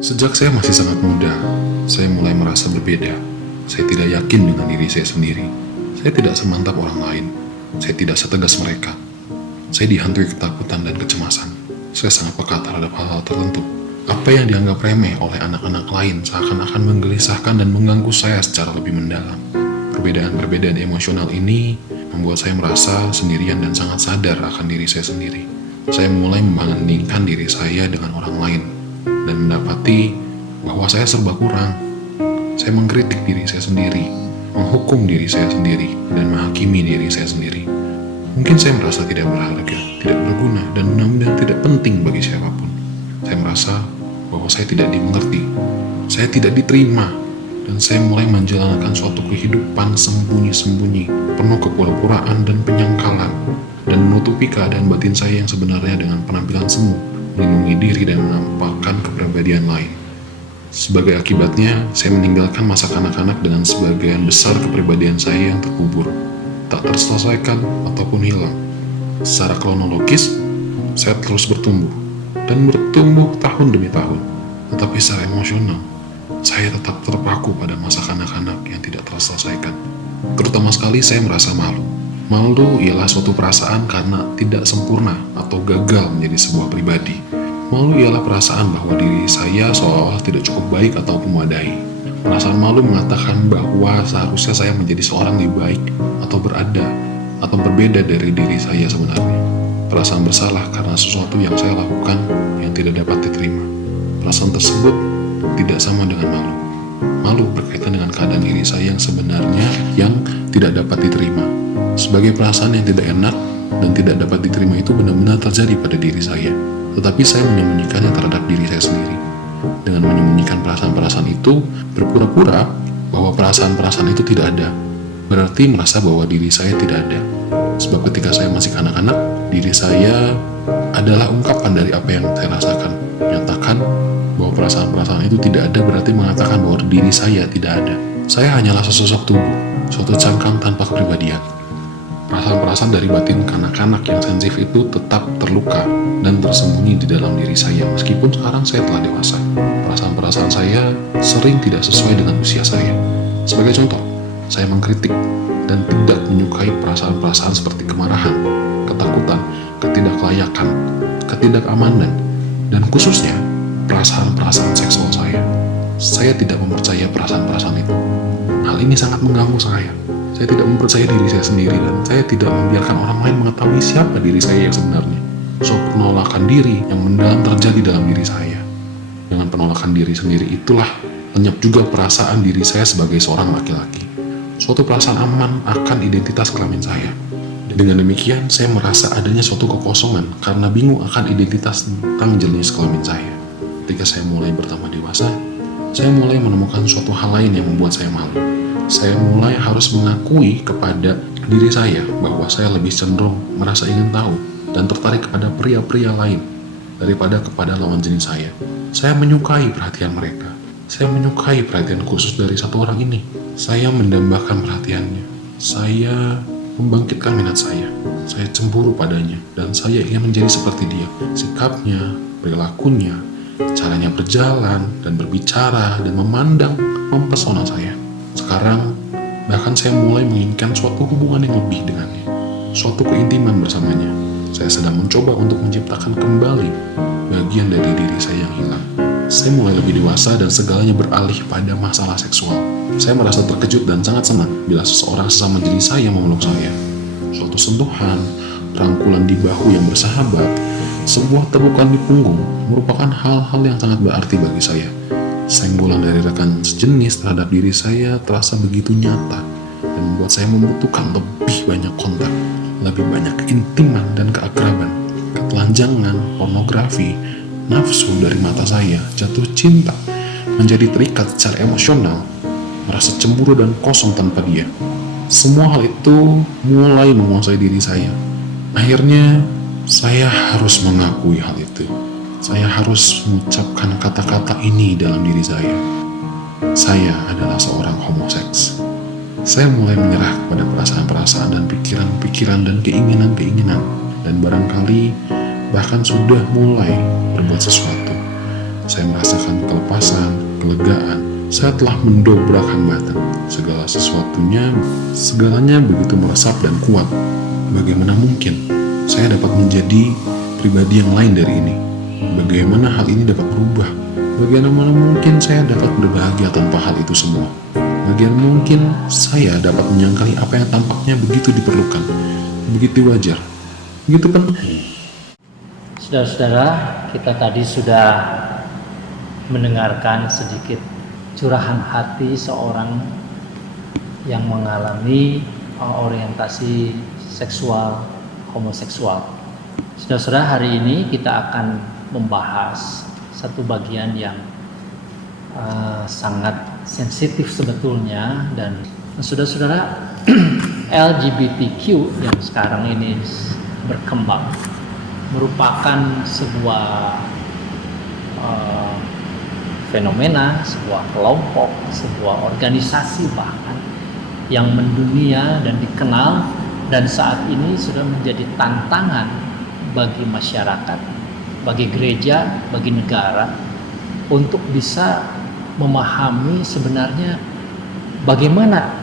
Sejak saya masih sangat muda, saya mulai merasa berbeda. Saya tidak yakin dengan diri saya sendiri. Saya tidak semantap orang lain. Saya tidak setegas mereka. Saya dihantui ketakutan dan kecemasan. Saya sangat peka terhadap hal-hal tertentu. Apa yang dianggap remeh oleh anak-anak lain seakan-akan menggelisahkan dan mengganggu saya secara lebih mendalam. Perbedaan-perbedaan emosional ini membuat saya merasa sendirian dan sangat sadar akan diri saya sendiri. Saya mulai membandingkan diri saya dengan orang lain dan mendapati bahwa saya serba kurang. Saya mengkritik diri saya sendiri, menghukum diri saya sendiri, dan menghakimi diri saya sendiri. Mungkin saya merasa tidak berharga, tidak berguna, dan mudah-mudahan tidak penting bagi siapapun. Saya merasa bahwa saya tidak dimengerti, saya tidak diterima, dan saya mulai menjalankan suatu kehidupan sembunyi-sembunyi, penuh kepura-puraan dan penyangkalan, dan menutupi keadaan batin saya yang sebenarnya dengan penampilan semu, melindungi diri dan menampakkan kepribadian lain. Sebagai akibatnya, saya meninggalkan masa kanak-kanak dengan sebagian besar kepribadian saya yang terkubur, tak terselesaikan ataupun hilang. Secara kronologis, saya terus bertumbuh tahun demi tahun. Tetapi secara emosional, saya tetap terpaku pada masa kanak-kanak yang tidak terselesaikan. Terutama sekali saya merasa malu. Malu ialah suatu perasaan karena tidak sempurna atau gagal menjadi sebuah pribadi. Malu ialah perasaan bahwa diri saya seolah-olah tidak cukup baik atau memadai. Perasaan malu mengatakan bahwa seharusnya saya menjadi seorang lebih baik atau berada atau berbeda dari diri saya sebenarnya. Perasaan bersalah karena sesuatu yang saya lakukan yang tidak dapat diterima. Perasaan tersebut tidak sama dengan malu. Malu berkaitan dengan keadaan diri saya yang sebenarnya yang tidak dapat diterima. Sebagai perasaan yang tidak enak dan tidak dapat diterima itu benar-benar terjadi pada diri saya. Tetapi saya menyembunyikannya terhadap diri saya sendiri. Dengan menyembunyikan perasaan-perasaan itu, berpura-pura bahwa perasaan-perasaan itu tidak ada, berarti merasa bahwa diri saya tidak ada. Sebab ketika saya masih kanak-kanak, diri saya adalah ungkapan dari apa yang saya rasakan. Menyatakan bahwa perasaan-perasaan itu tidak ada berarti mengatakan bahwa diri saya tidak ada. Saya hanyalah sesosok tubuh, suatu cangkang tanpa kepribadian. Perasaan-perasaan dari batin kanak-kanak yang sensitif itu tetap terluka dan tersembunyi di dalam diri saya meskipun sekarang saya telah dewasa. Perasaan-perasaan saya sering tidak sesuai dengan usia saya. Sebagai contoh, saya mengkritik dan tidak menyukai perasaan-perasaan seperti kemarahan, ketakutan, ketidaklayakan, ketidakamanan, dan khususnya perasaan-perasaan seksual saya. Saya tidak mempercaya perasaan-perasaan itu. Hal ini sangat mengganggu saya. Saya tidak mempercayai diri saya sendiri dan saya tidak membiarkan orang lain mengetahui siapa diri saya yang sebenarnya. Suatu penolakan diri yang mendalam terjadi dalam diri saya. Dengan penolakan diri sendiri itulah lenyap juga perasaan diri saya sebagai seorang laki-laki. Suatu perasaan aman akan identitas kelamin saya. Dengan demikian, saya merasa adanya suatu kekosongan karena bingung akan identitas tentang jenis kelamin saya. Ketika saya mulai bertambah dewasa, saya mulai menemukan suatu hal lain yang membuat saya malu. Saya mulai harus mengakui kepada diri saya bahwa saya lebih cenderung merasa ingin tahu dan tertarik kepada pria-pria lain daripada kepada lawan jenis saya. Saya menyukai perhatian mereka. Saya menyukai perhatian khusus dari satu orang ini. Saya mendambakan perhatiannya. Saya membangkitkan minat saya. Saya cemburu padanya dan saya ingin menjadi seperti dia. Sikapnya, perilakunya, caranya berjalan dan berbicara dan memandang mempesona saya. Sekarang, bahkan saya mulai menginginkan suatu hubungan yang lebih dengannya, suatu keintiman bersamanya. Saya sedang mencoba untuk menciptakan kembali bagian dari diri saya yang hilang. Saya mulai lebih dewasa dan segalanya beralih pada masalah seksual. Saya merasa terkejut dan sangat senang bila seseorang sesama jenis saya memeluk saya. Suatu sentuhan, rangkulan di bahu yang bersahabat, sebuah tepukan di punggung merupakan hal-hal yang sangat berarti bagi saya. Senggolan dari rekan sejenis terhadap diri saya terasa begitu nyata dan membuat saya membutuhkan lebih banyak kontak, lebih banyak keintiman dan keakraban. Ketelanjangan, pornografi, nafsu dari mata saya, jatuh cinta, menjadi terikat secara emosional, merasa cemburu dan kosong tanpa dia. Semua hal itu mulai menguasai diri saya. Akhirnya, saya harus mengakui hal itu. Saya harus mengucapkan kata-kata ini dalam diri saya. Saya adalah seorang homoseks. Saya mulai menyerah kepada perasaan-perasaan dan pikiran-pikiran dan keinginan-keinginan. Dan barangkali bahkan sudah mulai berbuat sesuatu. Saya merasakan kelepasan, kelegaan. Saya telah mendobrak hambatan. Segalanya begitu meresap dan kuat. Bagaimana mungkin saya dapat menjadi pribadi yang lain dari ini? Bagaimana hal ini dapat berubah? Bagaimana mungkin saya dapat berbahagia tanpa hal itu semua? Bagaimana mungkin saya dapat menyangkali apa yang tampaknya begitu diperlukan, begitu wajar, begitu penting? Saudara-saudara, kita tadi sudah mendengarkan sedikit curahan hati seorang yang mengalami orientasi seksual homoseksual. Saudara-saudara, hari ini kita akan membahas satu bagian yang sangat sensitif sebetulnya, dan saudara-saudara, LGBTQ yang sekarang ini berkembang merupakan sebuah fenomena, sebuah kelompok, sebuah organisasi bahkan yang mendunia dan dikenal, dan saat ini sudah menjadi tantangan bagi masyarakat, bagi gereja, bagi negara untuk bisa memahami sebenarnya bagaimana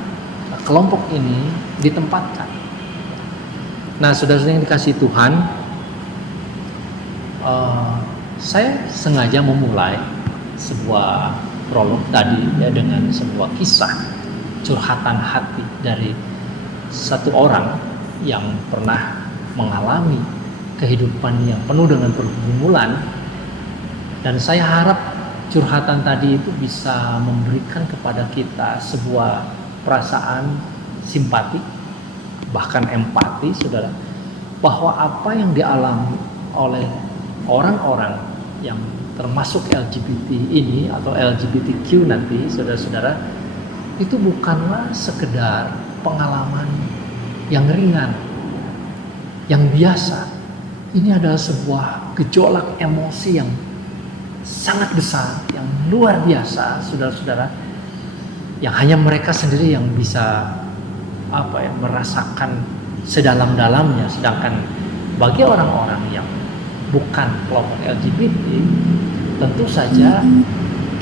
kelompok ini ditempatkan. Nah, saudara-saudara yang dikasihi Tuhan, saya sengaja memulai sebuah prolog tadi ya dengan sebuah kisah curhatan hati dari satu orang yang pernah mengalami kehidupan yang penuh dengan pergumulan, dan saya harap curhatan tadi itu bisa memberikan kepada kita sebuah perasaan simpati, bahkan empati, saudara, bahwa apa yang dialami oleh orang-orang yang termasuk LGBT ini atau LGBTQ nanti, saudara-saudara, itu bukanlah sekedar pengalaman yang ringan, yang biasa. Ini adalah sebuah gejolak emosi yang sangat besar, yang luar biasa, saudara-saudara, yang hanya mereka sendiri yang bisa merasakan sedalam-dalamnya. Sedangkan bagi orang-orang yang bukan kelompok LGBT, tentu saja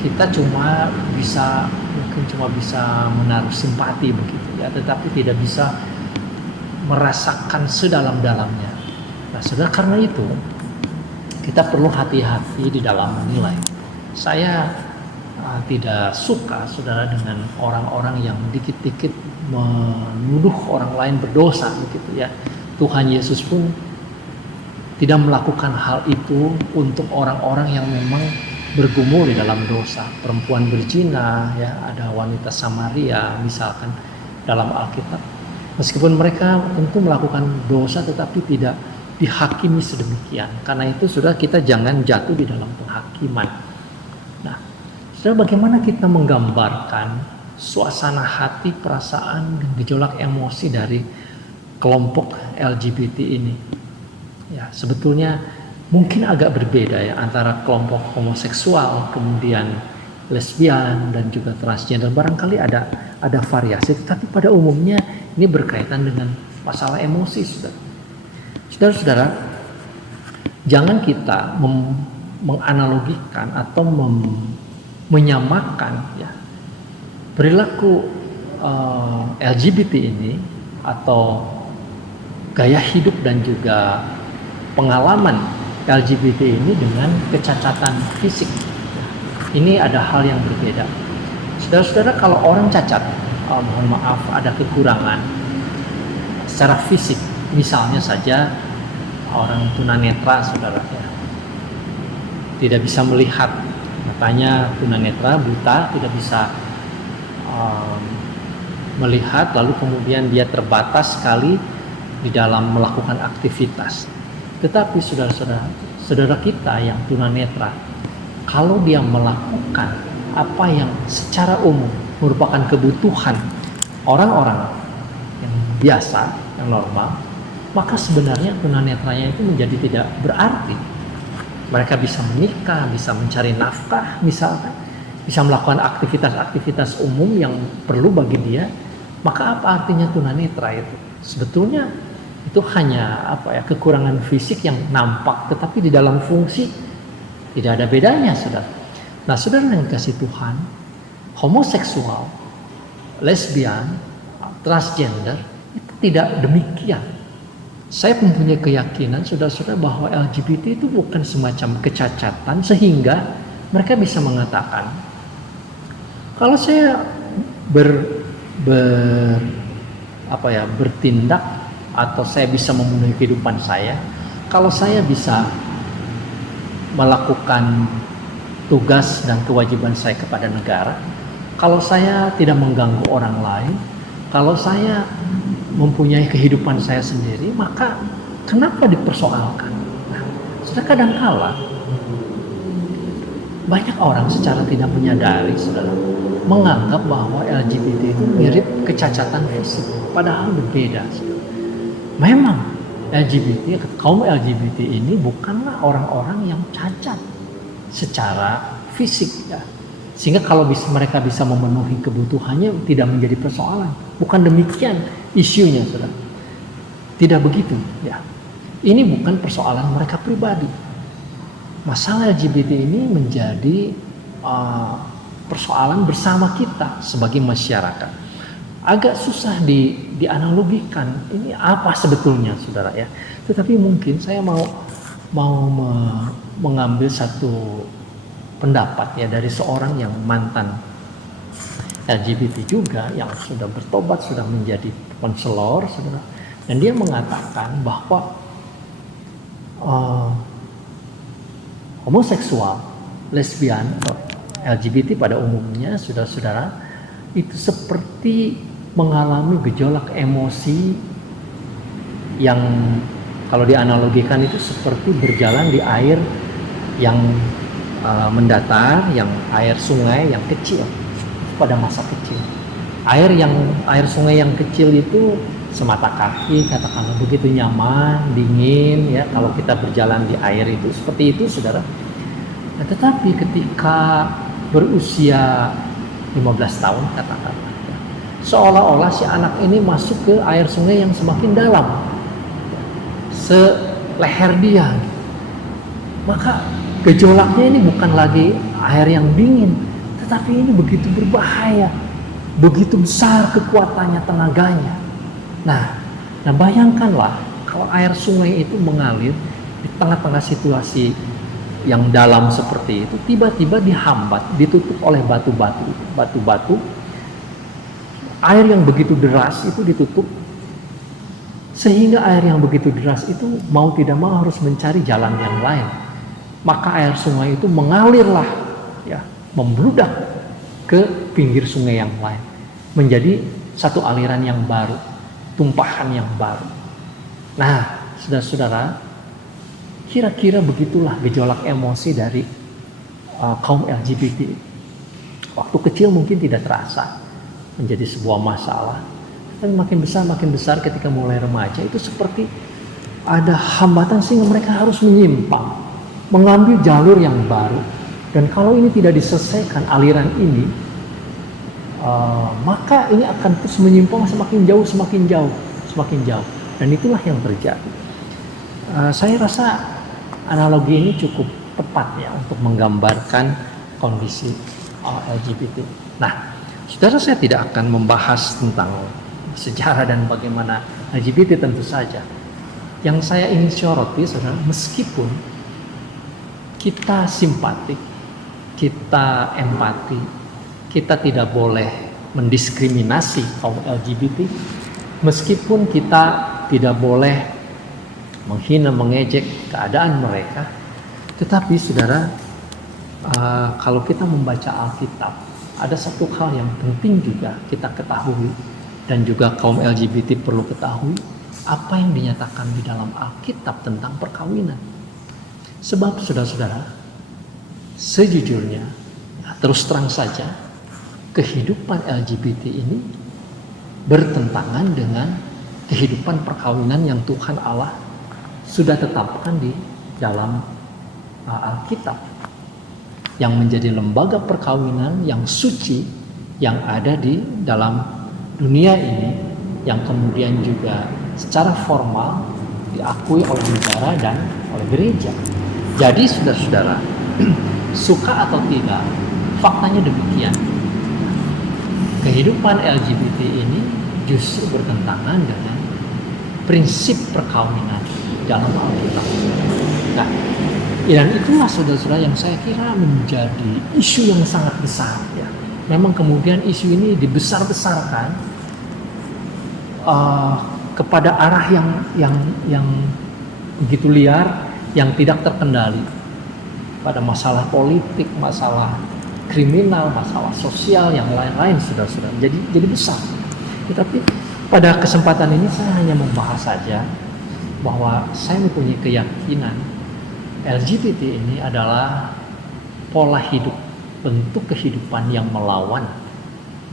kita mungkin cuma bisa menaruh simpati begitu ya, tetapi tidak bisa merasakan sedalam-dalamnya. Nah, saudara, karena itu kita perlu hati-hati di dalam menilai. Saya tidak suka, saudara, dengan orang-orang yang dikit-dikit menuduh orang lain berdosa begitu ya. Tuhan Yesus pun tidak melakukan hal itu untuk orang-orang yang memang bergumul di dalam dosa. Perempuan berzina ya, ada wanita Samaria misalkan dalam Alkitab. Meskipun mereka tentu melakukan dosa, tetapi tidak dihakimi sedemikian. Karena itu saudara, kita jangan jatuh di dalam penghakiman. Nah, saudara, bagaimana kita menggambarkan suasana hati, perasaan, dan gejolak emosi dari kelompok LGBT ini? Ya, sebetulnya mungkin agak berbeda ya antara kelompok homoseksual, kemudian lesbian, dan juga transgender. Barangkali ada variasi, tetapi pada umumnya ini berkaitan dengan masalah emosi, saudara-saudara. Jangan kita menganalogikan atau menyamakan ya perilaku LGBT ini atau gaya hidup dan juga pengalaman LGBT ini dengan kecacatan fisik. Ini ada hal yang berbeda. Saudara-saudara, kalau orang cacat, mohon maaf, ada kekurangan secara fisik, misalnya saja orang tunanetra, saudara, ya, tidak bisa melihat, matanya tunanetra, buta, tidak bisa melihat, lalu kemudian dia terbatas sekali di dalam melakukan aktivitas. Tetapi saudara kita yang tunanetra, kalau dia melakukan apa yang secara umum merupakan kebutuhan orang-orang yang biasa, yang normal, maka sebenarnya tunanetranya itu menjadi tidak berarti. Mereka bisa menikah, bisa mencari nafkah misalkan, bisa melakukan aktivitas-aktivitas umum yang perlu bagi dia. Maka apa artinya tunanetra itu? Sebetulnya itu hanya kekurangan fisik yang nampak, tetapi di dalam fungsi tidak ada bedanya, saudara. Nah, saudara yang dikasih Tuhan, homoseksual, lesbian, transgender itu tidak demikian. Saya mempunyai keyakinan saudara-saudara bahwa LGBT itu bukan semacam kecacatan sehingga mereka bisa mengatakan kalau saya bertindak atau saya bisa memenuhi kehidupan saya, kalau saya bisa melakukan tugas dan kewajiban saya kepada negara, kalau saya tidak mengganggu orang lain, kalau saya mempunyai kehidupan saya sendiri, maka kenapa dipersoalkan? Nah, sudah kadangkala banyak orang secara tidak menyadari, saudara, menganggap bahwa LGBT itu mirip kecacatan fisik, padahal berbeda. Saudara. Memang kaum LGBT ini bukanlah orang-orang yang cacat secara fisik, ya. Sehingga kalau mereka bisa memenuhi kebutuhannya tidak menjadi persoalan. Bukan demikian isunya, saudara. Tidak begitu, ya. Ini bukan persoalan mereka pribadi. Masalah LGBT ini menjadi persoalan bersama kita sebagai masyarakat. Agak susah dianalogikan. Ini apa sebetulnya, saudara, ya. Tetapi mungkin saya mau mengambil satu pendapat ya dari seorang yang mantan LGBT juga, yang sudah bertobat, sudah menjadi konselor, saudara. Dan dia mengatakan bahwa homoseksual, lesbian, atau LGBT pada umumnya, saudara-saudara, itu seperti mengalami gejolak emosi yang kalau dianalogikan itu seperti berjalan di air yang mendatar, yang air sungai yang kecil pada masa kecil. Air sungai yang kecil itu semata kaki, katakanlah begitu nyaman, dingin, ya kalau kita berjalan di air itu seperti itu, saudara. Nah, tetapi ketika berusia 15 tahun katakanlah, ya, seolah-olah si anak ini masuk ke air sungai yang semakin dalam, seleher dia. Maka gejolaknya ini bukan lagi air yang dingin, tetapi ini begitu berbahaya, begitu besar kekuatannya, tenaganya. Nah bayangkanlah kalau air sungai itu mengalir di tengah-tengah situasi yang dalam seperti itu, tiba-tiba dihambat, ditutup oleh batu-batu, air yang begitu deras itu ditutup, sehingga air yang begitu deras itu mau tidak mau harus mencari jalan yang lain. Maka air sungai itu mengalirlah, ya, membludak ke pinggir sungai yang lain, menjadi satu aliran yang baru, tumpahan yang baru. Nah, saudara-saudara, kira-kira begitulah gejolak emosi dari kaum LGBT. Waktu kecil mungkin tidak terasa menjadi sebuah masalah, tapi makin besar ketika mulai remaja itu seperti ada hambatan sehingga mereka harus menyimpang, mengambil jalur yang baru. Dan kalau ini tidak diselesaikan aliran ini, maka ini akan terus menyimpang semakin jauh. Dan itulah yang terjadi. Saya rasa analogi ini cukup tepat ya untuk menggambarkan kondisi LGBT. Nah, saudara, saya tidak akan membahas tentang sejarah dan bagaimana LGBT, tentu saja. Yang saya ingin soroti, saudara, meskipun kita simpatik, kita empati, kita tidak boleh mendiskriminasi kaum LGBT, meskipun kita tidak boleh menghina, mengejek keadaan mereka, tetapi saudara, kalau kita membaca Alkitab, ada satu hal yang penting juga kita ketahui, dan juga kaum LGBT perlu ketahui, apa yang dinyatakan di dalam Alkitab tentang perkawinan. Sebab saudara-saudara, sejujurnya, terus terang saja, kehidupan LGBT ini bertentangan dengan kehidupan perkawinan yang Tuhan Allah sudah tetapkan di dalam Alkitab, yang menjadi lembaga perkawinan yang suci yang ada di dalam dunia ini, yang kemudian juga secara formal diakui oleh negara dan oleh gereja. Jadi saudara-saudara, suka atau tidak, faktanya demikian. Kehidupan LGBT ini justru bertentangan dengan prinsip perkawinan dalam Alkitab. Nah, dan itulah saudara-saudara yang saya kira menjadi isu yang sangat besar. Ya. Memang kemudian isu ini dibesar-besarkan kepada arah yang begitu liar, yang tidak terkendali pada masalah politik, masalah kriminal, masalah sosial, yang lain-lain, saudara-saudara. Jadi besar. Tetapi pada kesempatan ini saya hanya membahas saja bahwa saya mempunyai keyakinan LGBT ini adalah pola hidup, bentuk kehidupan yang melawan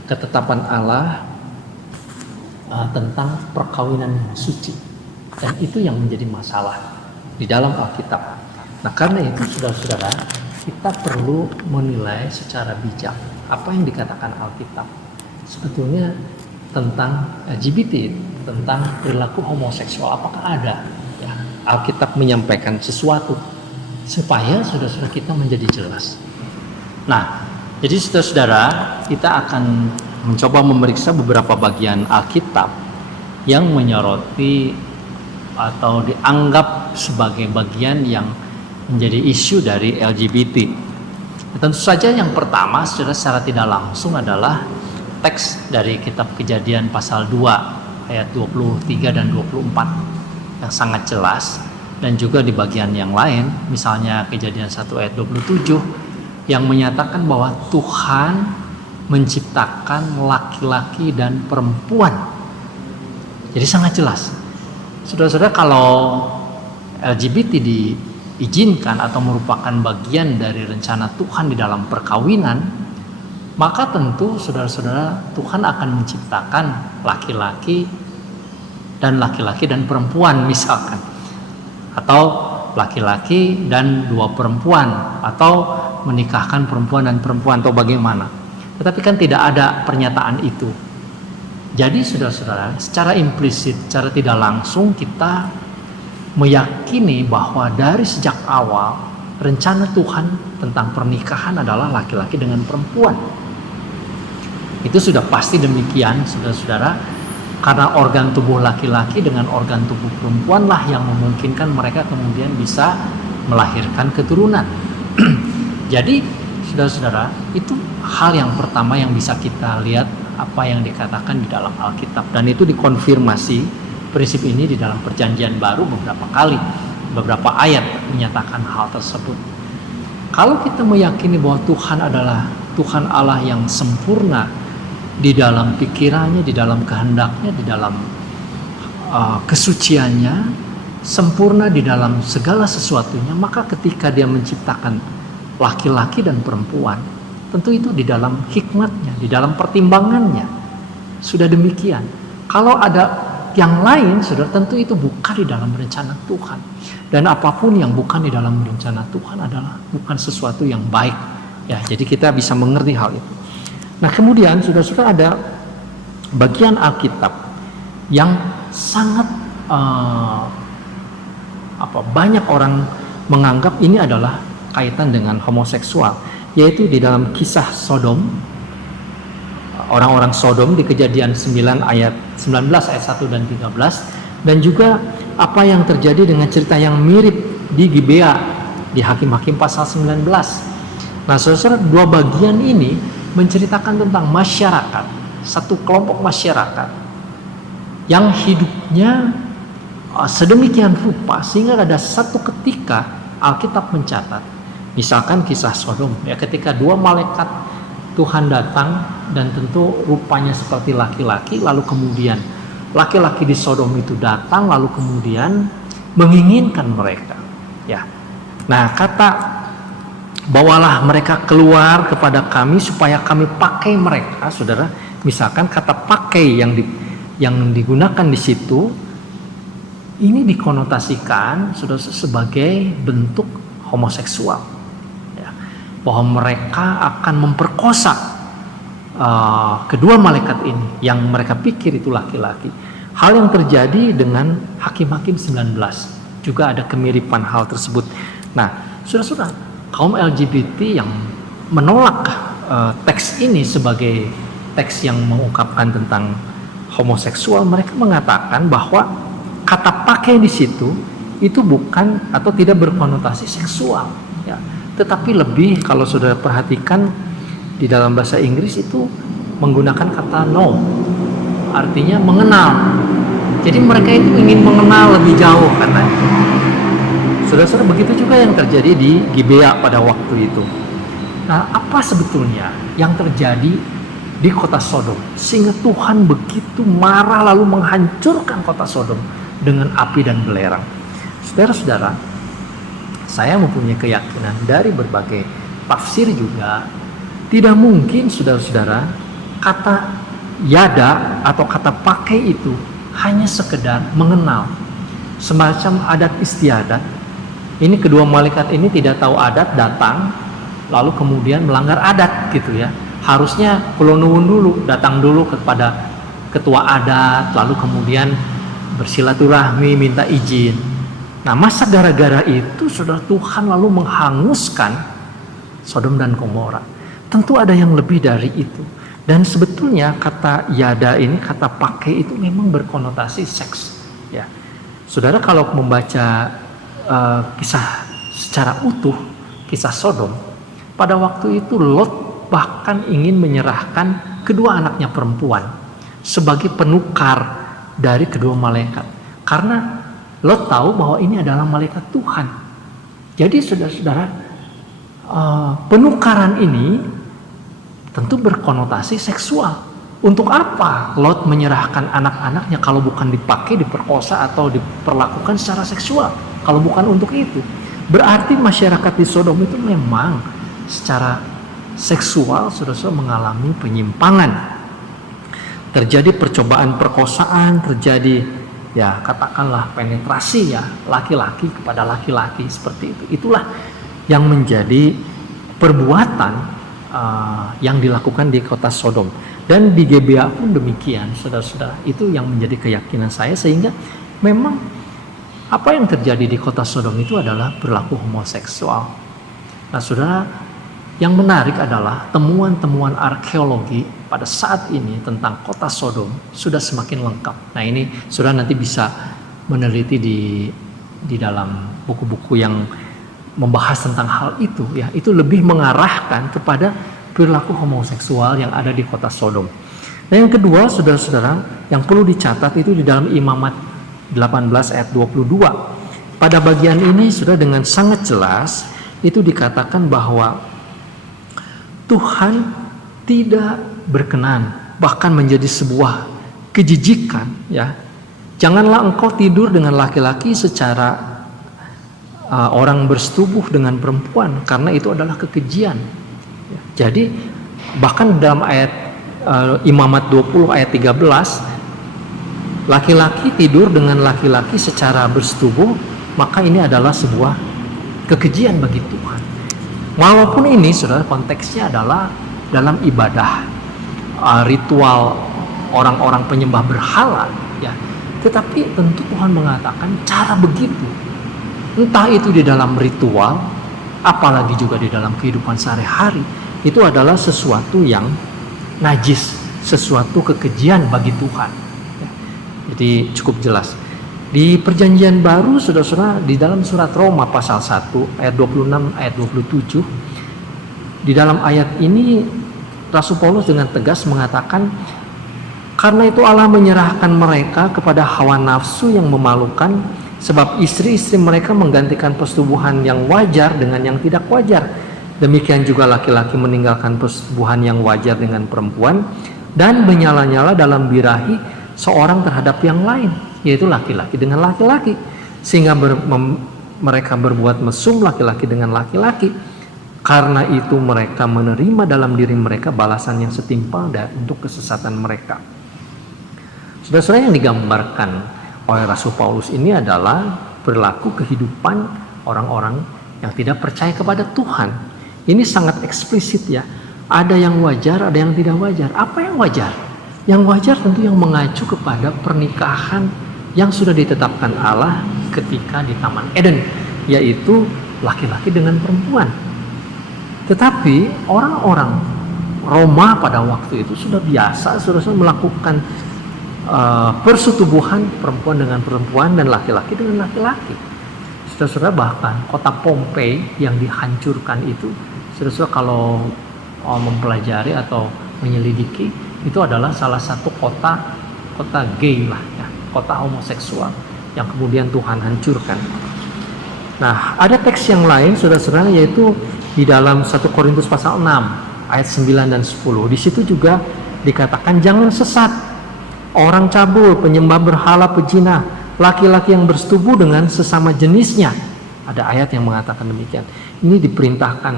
ketetapan Allah tentang perkawinan suci. Dan itu yang menjadi masalah di dalam Alkitab. Nah, karena itu saudara-saudara, kita perlu menilai secara bijak apa yang dikatakan Alkitab sebetulnya tentang LGBT, tentang perilaku homoseksual. Apakah ada ya, Alkitab menyampaikan sesuatu supaya saudara-saudara kita menjadi jelas. Nah, jadi saudara-saudara, kita akan mencoba memeriksa beberapa bagian Alkitab yang menyoroti atau dianggap sebagai bagian yang menjadi isu dari LGBT. Tentu saja yang pertama saudara secara tidak langsung adalah teks dari kitab Kejadian pasal 2 ayat 23 dan 24 yang sangat jelas, dan juga di bagian yang lain misalnya Kejadian 1 ayat 27 yang menyatakan bahwa Tuhan menciptakan laki-laki dan perempuan. Jadi sangat jelas. Saudara-saudara, kalau LGBT diizinkan atau merupakan bagian dari rencana Tuhan di dalam perkawinan, maka tentu saudara-saudara Tuhan akan menciptakan laki-laki dan perempuan misalkan, atau laki-laki dan dua perempuan, atau menikahkan perempuan dan perempuan, atau bagaimana. Tetapi kan tidak ada pernyataan itu. Jadi saudara-saudara, secara implisit, secara tidak langsung kita meyakini bahwa dari sejak awal rencana Tuhan tentang pernikahan adalah laki-laki dengan perempuan. Itu sudah pasti demikian, saudara-saudara, karena organ tubuh laki-laki dengan organ tubuh perempuan lah yang memungkinkan mereka kemudian bisa melahirkan keturunan. Jadi saudara-saudara, itu hal yang pertama yang bisa kita lihat apa yang dikatakan di dalam Alkitab, dan itu dikonfirmasi prinsip ini di dalam Perjanjian Baru beberapa kali, beberapa ayat menyatakan hal tersebut. Kalau kita meyakini bahwa Tuhan adalah Tuhan Allah yang sempurna di dalam pikirannya, di dalam kehendaknya, di dalam kesuciannya, sempurna di dalam segala sesuatunya, maka ketika Dia menciptakan laki-laki dan perempuan, tentu itu di dalam hikmatnya, di dalam pertimbangannya sudah demikian. Kalau ada yang lain, saudara, tentu itu bukan di dalam rencana Tuhan. Dan apapun yang bukan di dalam rencana Tuhan adalah bukan sesuatu yang baik. Ya, jadi kita bisa mengerti hal itu. Nah, kemudian saudara-saudara, ada bagian Alkitab yang sangat banyak orang menganggap ini adalah kaitan dengan homoseksual, yaitu di dalam kisah Sodom, orang-orang Sodom di Kejadian 19 ayat 1 dan 13, dan juga apa yang terjadi dengan cerita yang mirip di Gibea di Hakim-Hakim pasal 19. Nah, saudara, dua bagian ini menceritakan tentang masyarakat, satu kelompok masyarakat yang hidupnya sedemikian rupa sehingga ada satu ketika Alkitab mencatat, misalkan kisah Sodom, ya, ketika dua malaikat Tuhan datang dan tentu rupanya seperti laki-laki, lalu kemudian laki-laki di Sodom itu datang lalu kemudian menginginkan mereka. Ya. Nah, kata bawalah mereka keluar kepada kami supaya kami pakai mereka, saudara. Misalkan kata pakai yang digunakan di situ ini dikonotasikan saudara sebagai bentuk homoseksual. Bahwa mereka akan memperkosa kedua malaikat ini yang mereka pikir itu laki-laki. Hal yang terjadi dengan Hakim-Hakim 19 juga ada kemiripan hal tersebut. Nah, saudara-saudara, kaum LGBT yang menolak teks ini sebagai teks yang mengungkapkan tentang homoseksual, mereka mengatakan bahwa kata pakai di situ itu bukan atau tidak berkonotasi seksual, ya, tetapi lebih, kalau saudara perhatikan di dalam bahasa Inggris itu menggunakan kata know, artinya mengenal. Jadi mereka itu ingin mengenal lebih jauh katanya. Saudara-saudara, begitu juga yang terjadi di Gibea pada waktu itu. Nah, apa sebetulnya yang terjadi di kota Sodom sehingga Tuhan begitu marah lalu menghancurkan kota Sodom dengan api dan belerang? Saudara-saudara, saya mempunyai keyakinan dari berbagai tafsir juga, tidak mungkin saudara-saudara kata yada atau kata pakai itu hanya sekedar mengenal, semacam adat istiadat. Ini kedua malaikat ini tidak tahu adat, datang lalu kemudian melanggar adat gitu ya. Harusnya kulo nuwun dulu, datang dulu kepada ketua adat, lalu kemudian bersilaturahmi, minta izin. Nah, masa gara-gara itu saudara Tuhan lalu menghanguskan Sodom dan Gomora? Tentu ada yang lebih dari itu. Dan sebetulnya kata yada ini, kata pakai itu memang berkonotasi seks, ya. Saudara kalau membaca kisah secara utuh, kisah Sodom, pada waktu itu Lot bahkan ingin menyerahkan kedua anaknya perempuan sebagai penukar dari kedua malaikat, karena Lot tahu bahwa ini adalah malaikat Tuhan. Jadi saudara-saudara, penukaran ini tentu berkonotasi seksual. Untuk apa Lot menyerahkan anak-anaknya kalau bukan dipakai, diperkosa atau diperlakukan secara seksual? Kalau bukan untuk itu, berarti masyarakat di Sodom itu memang secara seksual saudara mengalami penyimpangan. Terjadi percobaan perkosaan, terjadi ya katakanlah penetrasi ya laki-laki kepada laki-laki seperti itu. Itulah yang menjadi perbuatan yang dilakukan di kota Sodom. Dan di Gebea pun demikian, saudara-saudara. Itu yang menjadi keyakinan saya, sehingga memang apa yang terjadi di kota Sodom itu adalah perilaku homoseksual. Nah, saudara, yang menarik adalah temuan-temuan arkeologi pada saat ini tentang kota Sodom sudah semakin lengkap. Nah, ini saudara nanti bisa meneliti di dalam buku-buku yang membahas tentang hal itu, ya. Itu lebih mengarahkan kepada perilaku homoseksual yang ada di kota Sodom. Nah, yang kedua, saudara-saudara, yang perlu dicatat itu di dalam Imamat 18 ayat 22. Pada bagian ini sudah dengan sangat jelas itu dikatakan bahwa Tuhan tidak berkenan, bahkan menjadi sebuah kejijikan, ya. Janganlah engkau tidur dengan laki-laki secara orang bersetubuh dengan perempuan, karena itu adalah kekejian. Jadi bahkan dalam ayat Imamat 20 ayat 13, laki-laki tidur dengan laki-laki secara bersetubuh, maka ini adalah sebuah kekejian bagi Tuhan. Walaupun ini saudara konteksnya adalah dalam ibadah ritual orang-orang penyembah berhala, ya. Tetapi tentu Tuhan mengatakan cara begitu, entah itu di dalam ritual, apalagi juga di dalam kehidupan sehari-hari, itu adalah sesuatu yang najis, sesuatu kekejian bagi Tuhan. Ya. Jadi cukup jelas. Di Perjanjian Baru, saudara-saudara, di dalam surat Roma pasal 1 ayat 26 ayat 27, di dalam ayat ini Rasul Paulus dengan tegas mengatakan, karena itu Allah menyerahkan mereka kepada hawa nafsu yang memalukan, sebab istri-istri mereka menggantikan persetubuhan yang wajar dengan yang tidak wajar. Demikian juga laki-laki meninggalkan persetubuhan yang wajar dengan perempuan dan menyala-nyala dalam birahi seorang terhadap yang lain, yaitu laki-laki dengan laki-laki, sehingga mereka berbuat mesum laki-laki dengan laki-laki. Karena itu mereka menerima dalam diri mereka balasan yang setimpal untuk kesesatan mereka. Saudara-saudara, yang digambarkan oleh Rasul Paulus ini adalah perilaku kehidupan orang-orang yang tidak percaya kepada Tuhan. Ini sangat eksplisit, ya. Ada yang wajar, ada yang tidak wajar. Apa yang wajar? Yang wajar tentu yang mengacu kepada pernikahan yang sudah ditetapkan Allah ketika di Taman Eden, yaitu laki-laki dengan perempuan. Tetapi orang-orang Roma pada waktu itu sudah biasa, sudah melakukan persetubuhan perempuan dengan perempuan dan laki-laki dengan laki-laki. Saudara-saudara, bahkan kota Pompei yang dihancurkan itu, saudara-saudara kalau mempelajari atau menyelidiki, itu adalah salah satu kota gay lah ya, kota homoseksual yang kemudian Tuhan hancurkan. Nah, ada teks yang lain saudara-saudara, yaitu di dalam 1 Korintus pasal 6 ayat 9 dan 10. Di situ juga dikatakan jangan sesat. Orang cabul, penyembah berhala, pezina, laki-laki yang bersetubuh dengan sesama jenisnya. Ada ayat yang mengatakan demikian. Ini diperintahkan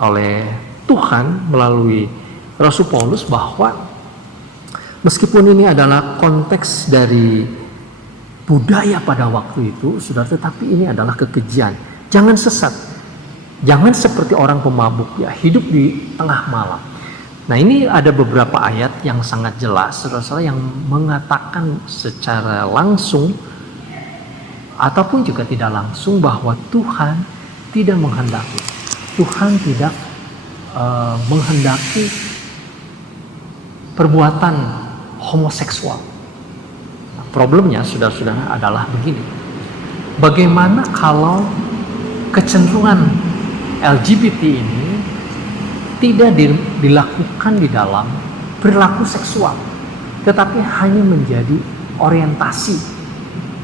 oleh Tuhan melalui Rasul Paulus bahwa meskipun ini adalah konteks dari budaya pada waktu itu, saudara, tetapi ini adalah kekejian. Jangan sesat. Jangan seperti orang pemabuk ya, hidup di tengah malam. Nah, ini ada beberapa ayat yang sangat jelas, saudara-saudara, yang mengatakan secara langsung ataupun juga tidak langsung bahwa Tuhan tidak menghendaki. Tuhan tidak menghendaki perbuatan homoseksual. Nah, problemnya saudara-saudara adalah begini. Bagaimana kalau kecenderungan LGBT ini tidak dilakukan di dalam perilaku seksual, tetapi hanya menjadi orientasi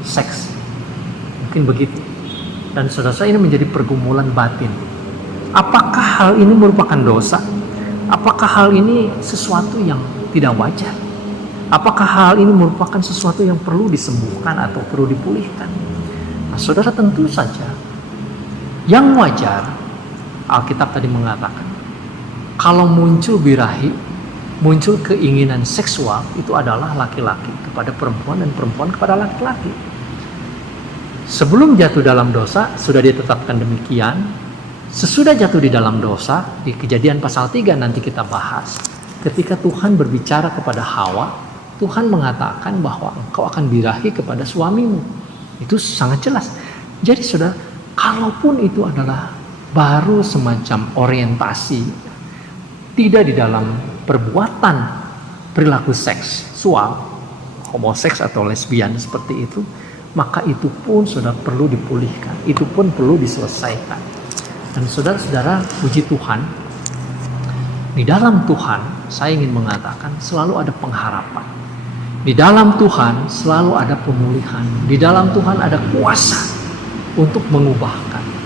seks? Mungkin begitu. Dan saudara-saudara, ini menjadi pergumulan batin. Apakah hal ini merupakan dosa? Apakah hal ini sesuatu yang tidak wajar? Apakah hal ini merupakan sesuatu yang perlu disembuhkan atau perlu dipulihkan? Nah, saudara, tentu saja yang wajar, Alkitab tadi mengatakan, kalau muncul birahi, muncul keinginan seksual, itu adalah laki-laki kepada perempuan dan perempuan kepada laki-laki. Sebelum jatuh dalam dosa, sudah ditetapkan demikian. Sesudah jatuh di dalam dosa, di Kejadian pasal 3 nanti kita bahas. Ketika Tuhan berbicara kepada Hawa, Tuhan mengatakan bahwa engkau akan birahi kepada suamimu. Itu sangat jelas. Jadi saudara, kalaupun itu adalah baru semacam orientasi, tidak di dalam perbuatan perilaku seksual, homoseks atau lesbian seperti itu, maka itu pun sudah perlu dipulihkan, itu pun perlu diselesaikan. Dan saudara-saudara, puji Tuhan, di dalam Tuhan saya ingin mengatakan selalu ada pengharapan. Di dalam Tuhan selalu ada pemulihan. Di dalam Tuhan ada kuasa untuk mengubahkan.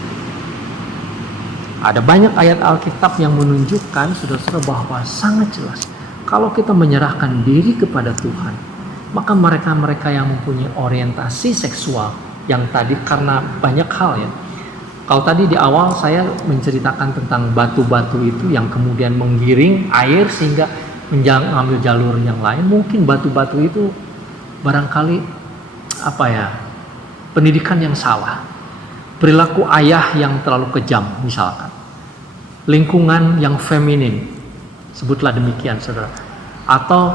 Ada banyak ayat Alkitab yang menunjukkan, saudara-saudara, bahwa sangat jelas kalau kita menyerahkan diri kepada Tuhan, maka mereka-mereka yang mempunyai orientasi seksual yang tadi, karena banyak hal ya. Kalau tadi di awal saya menceritakan tentang batu-batu itu yang kemudian menggiring air sehingga mengambil jalur yang lain, mungkin batu-batu itu barangkali pendidikan yang salah, perilaku ayah yang terlalu kejam misalkan, lingkungan yang feminin, sebutlah demikian saudara, atau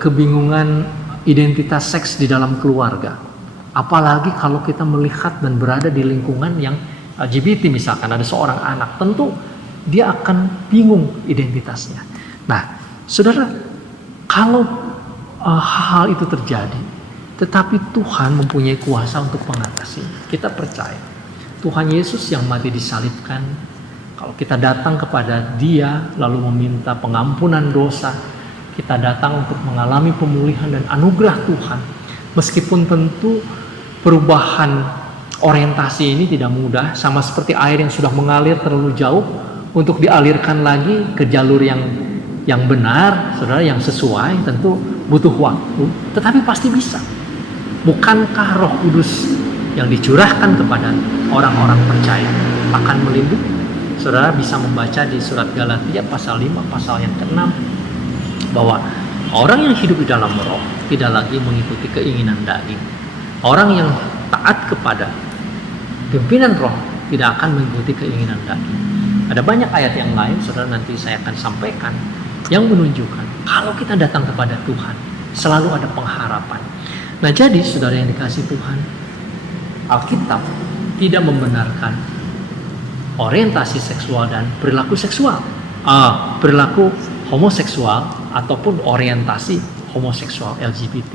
kebingungan identitas seks di dalam keluarga. Apalagi kalau kita melihat dan berada di lingkungan yang LGBT, misalkan ada seorang anak, tentu dia akan bingung identitasnya. Nah, saudara, kalau hal itu terjadi, tetapi Tuhan mempunyai kuasa untuk mengatasinya. Kita percaya Tuhan Yesus yang mati disalibkan, kalau kita datang kepada Dia lalu meminta pengampunan dosa, kita datang untuk mengalami pemulihan dan anugerah Tuhan. Meskipun tentu perubahan orientasi ini tidak mudah, sama seperti air yang sudah mengalir terlalu jauh, untuk dialirkan lagi ke jalur yang benar, saudara, yang sesuai, tentu butuh waktu, tetapi pasti bisa. Bukankah Roh Kudus yang dicurahkan kepada orang-orang percaya akan melindungi? Saudara bisa membaca di surat Galatia pasal 5, pasal yang ke-6, bahwa orang yang hidup di dalam Roh tidak lagi mengikuti keinginan daging. Orang yang taat kepada pimpinan Roh tidak akan mengikuti keinginan daging. Ada banyak ayat yang lain, saudara, nanti saya akan sampaikan, yang menunjukkan kalau kita datang kepada Tuhan selalu ada pengharapan. Nah, jadi saudara yang dikasih Tuhan, Alkitab tidak membenarkan orientasi seksual dan perilaku seksual, perilaku homoseksual ataupun orientasi homoseksual LGBT.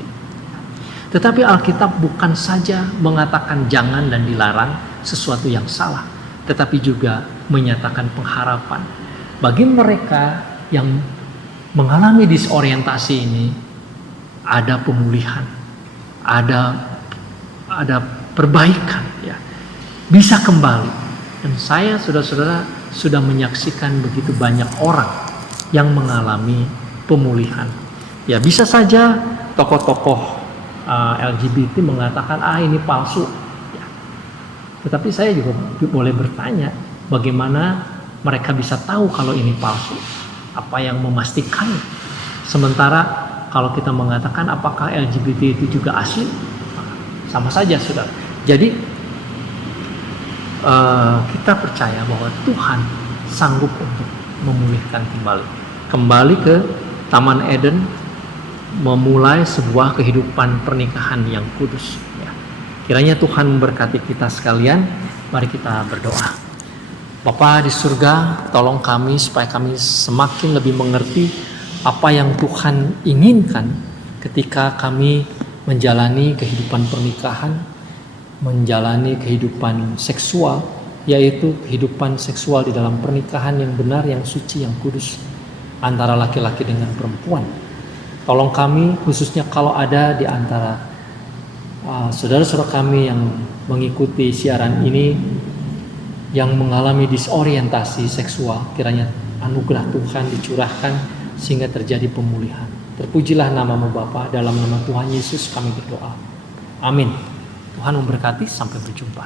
Tetapi Alkitab bukan saja mengatakan jangan dan dilarang sesuatu yang salah, tetapi juga menyatakan pengharapan bagi mereka yang mengalami disorientasi ini. Ada pemulihan, ada perbaikan, ya, bisa kembali. Dan saya, saudara-saudara, sudah menyaksikan begitu banyak orang yang mengalami pemulihan. Ya, bisa saja tokoh-tokoh LGBT mengatakan ini palsu. Ya. Tetapi saya juga boleh bertanya, bagaimana mereka bisa tahu kalau ini palsu? Apa yang memastikan? Sementara kalau kita mengatakan apakah LGBT itu juga asli, sama saja, saudara. Jadi kita percaya bahwa Tuhan sanggup untuk memulihkan kembali ke Taman Eden, memulai sebuah kehidupan pernikahan yang kudus. Ya. Kiranya Tuhan memberkati kita sekalian. Mari kita berdoa. Bapa di surga, tolong kami supaya kami semakin lebih mengerti apa yang Tuhan inginkan ketika kami menjalani kehidupan pernikahan, menjalani kehidupan seksual, yaitu kehidupan seksual di dalam pernikahan yang benar, yang suci, yang kudus antara laki-laki dengan perempuan. Tolong kami, khususnya kalau ada di antara saudara-saudara kami yang mengikuti siaran ini yang mengalami disorientasi seksual, kiranya anugerah Tuhan dicurahkan sehingga terjadi pemulihan. Terpujilah nama-Mu Bapa, dalam nama Tuhan Yesus kami berdoa. Amin. Tuhan memberkati, sampai berjumpa.